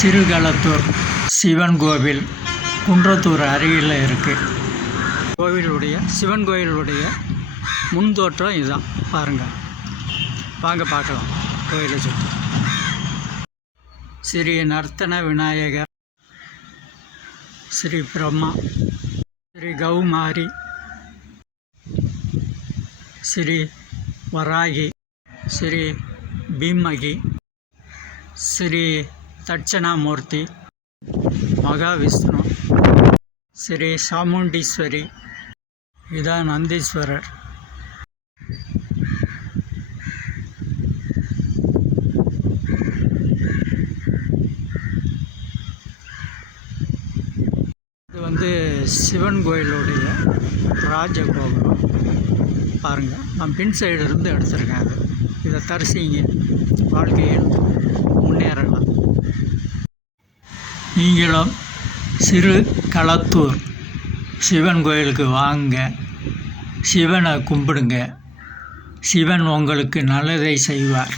சிறுகளத்தூர் சிவன் கோவில் குன்றத்தூர் அருகில் இருக்குது. சிவன் கோவிலுடைய முன் தோற்றம் இதுதான். பாருங்கள், வாங்க பார்க்கலாம் கோயிலை சுற்றி. ஸ்ரீ நர்த்தன விநாயகர், ஸ்ரீ பிரம்மா, ஸ்ரீ கௌமாரி, ஸ்ரீ வராகி, ஸ்ரீ பீமகி, ஸ்ரீ தட்சணாமூர்த்தி, மகாவிஷ்ணு, ஸ்ரீ சாமுண்டீஸ்வரி, இதான் நந்தீஸ்வரர். இது சிவன் கோயிலுடைய ராஜகோபுரம். பாருங்கள், நான் பின் சைடு இருந்து எடுத்திருக்கேன். இதை தரிசிங்க, வாழ்க்கையில் முன்னேறலாம். நீங்களும் சிறு களத்தூர் சிவன் கோயிலுக்கு வாங்க, சிவனை கும்பிடுங்க. சிவன் உங்களுக்கு நல்லதை செய்வார்.